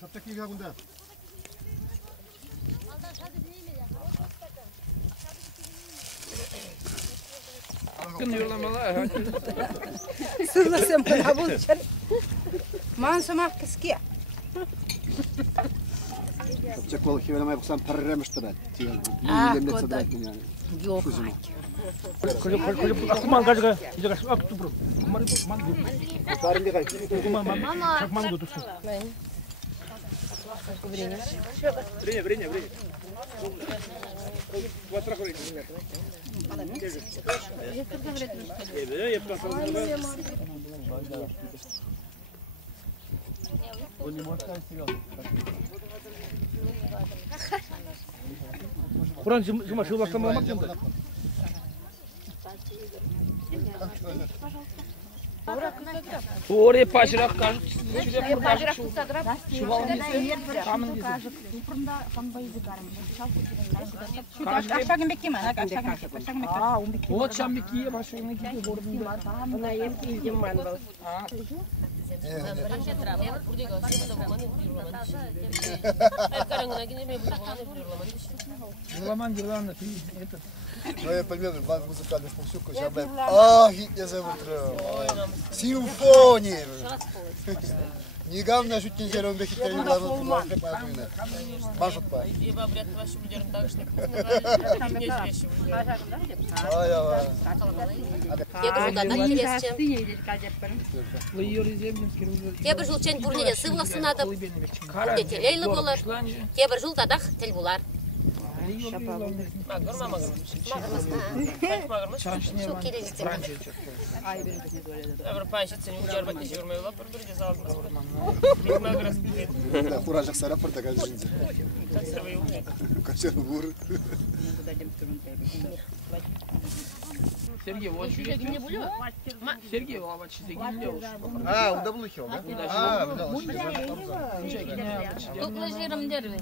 Şaptaki gibi bunda. Sırla sen bana bulacak. Mansamak kıskiye. Şapçak balık kivelemeye baksan parremiştir ben. Yemle sadrayken yani. Yok. Akuman kaçga, ijaga ak tu bro. Kumari bu man bu. Tarım bir kay. Kuman man. Çok man dutusu. Время. Ватра корень. Kur'an cuma şu başlamamak değil mi? Oraya paşırak kaç. Paşırak kısadırak. Şu valın tamam diyor. Aşağı gibi kim? Aşağı gibi. Aa, o çambiki başına gidiyor borunda. Buna yem ilgim var bu. Жирламан это. Ну я понимаю, бан музыкальный спусюка, сейчас блядь. Ах, я завтра. Симфония. Не гавна жуть не зерен бехит я юла вот хлеб атуина. Машут па. Ай. Тебір жыл чен бүрледе сывлық сынады, бүлдете лейлі болар, тебір жыл тадақ тіл болар. Çok geleceğim. Kuracak sana pırda geldiğince. Kaçar vur. Сергей, вот Сергей, вот А, onda buluk yok. Ha, Koklaşırım der mi?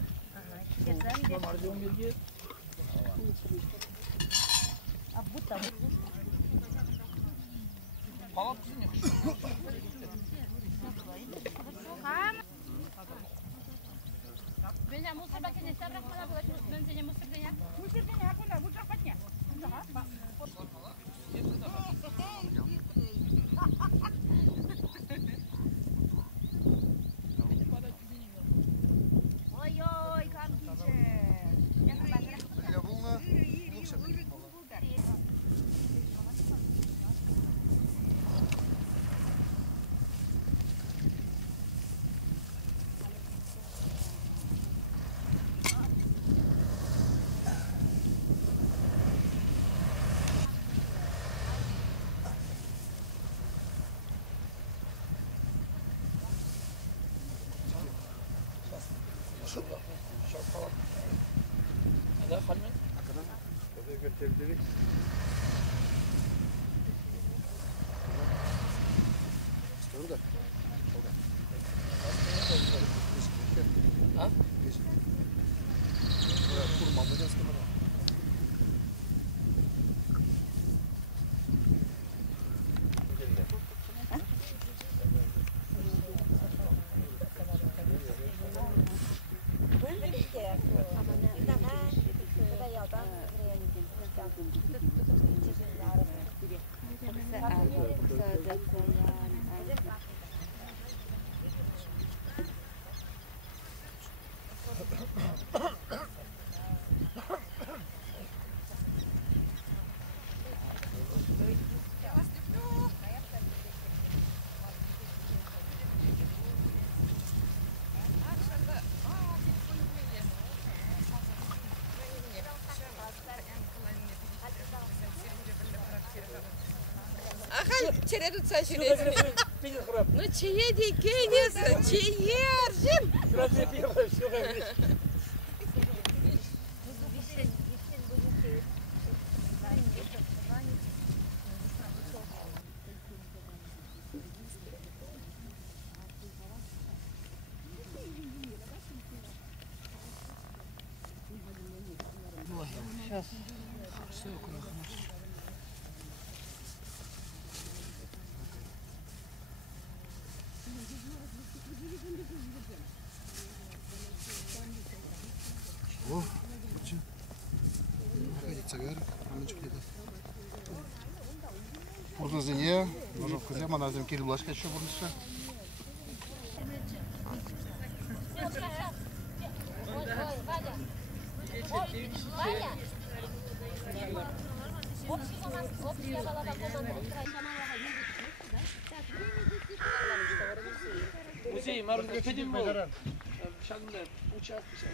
Çere tutsa şuraya. Ну, чьи дикенесы, чьи ржим? Сейчас. О, почему? Находится гар, рамочка это. Бурназыне, нужно в кузе, маназым кириллашка еще бурнышка. Музей, Марк, пойдем в Шагнер, участвуйте.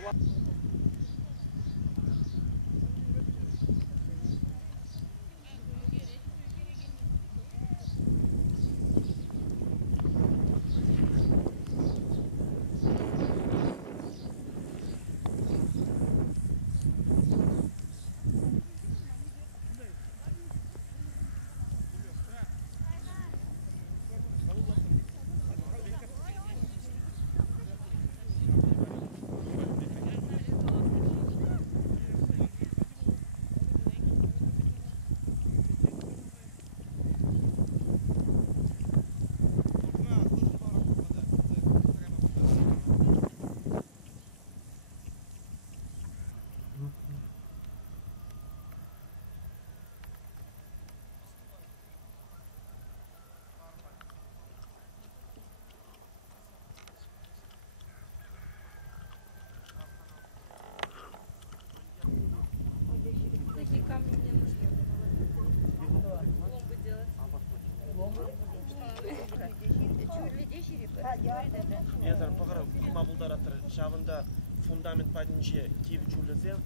Езер погар мабулдаратыр шавында фундамент падинче киви чулезем,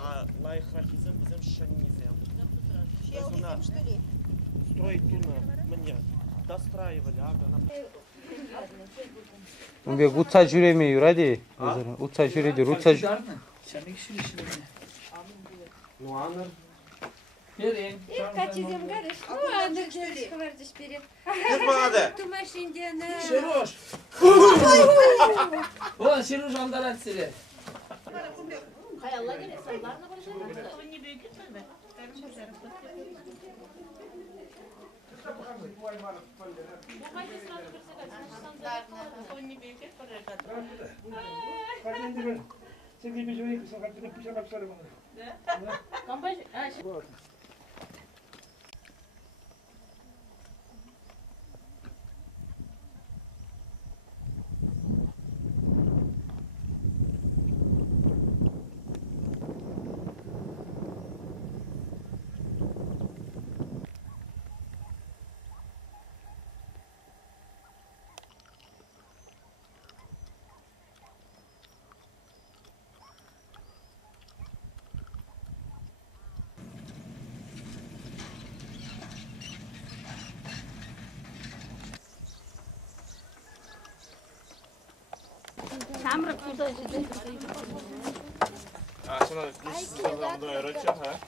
а лайхрахизм bizim шанинизем. Шелгизем что ли? Строить туна мне достраивали, ага. Унбе утса жүреми юради. Утса жүреді, утса жүр. Ну аныр. Берин. Качизем гарыш. Ну, аныр дедушка вардыш берет. Кет бағады? Тумашиндені. Сереж. О, Сереж алдарат сире. Хаялла келе, салдарына барышады. Samrak suda jide. А, сюда, да, рычаг, а?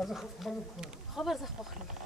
Хабар зах бахрым.